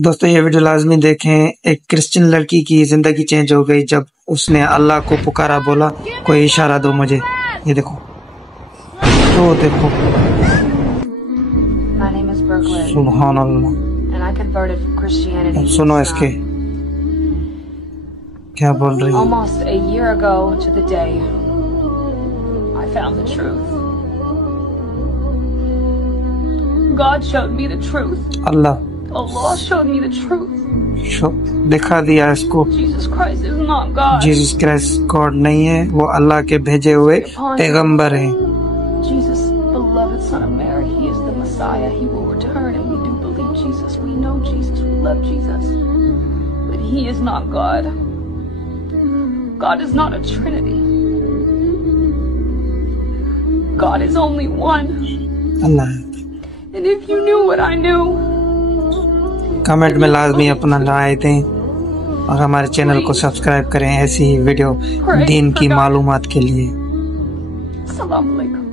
दोस्तों ये वीडियो लाजमी देखें। एक क्रिश्चियन लड़की की जिंदगी चेंज हो गई जब उसने अल्लाह को पुकारा, बोला कोई इशारा दो मुझे। ये देखो, तो देखो, सुभान अल्लाह। सुनो इसके क्या बोल रही है। Almost a year ago to the day, I found the truth. God showed me the truth. Allah showed me the truth. दिखा दिया इसको। Jesus Christ is not God. Jesus Christ God नहीं है, वो अल्लाह के भेजे हुए पैगंबर हैं। Jesus, beloved Son of Mary, He is the Messiah. He will return, and we do believe Jesus. We know Jesus. We love Jesus, but He is not God. God is not a Trinity. God is only one. Allah। And if you knew what I knew, comment में लाजमी अपना राय दें और हमारे channel को subscribe करें ऐसी ही video दीन की मालूमात के लिए। Assalamu alaikum.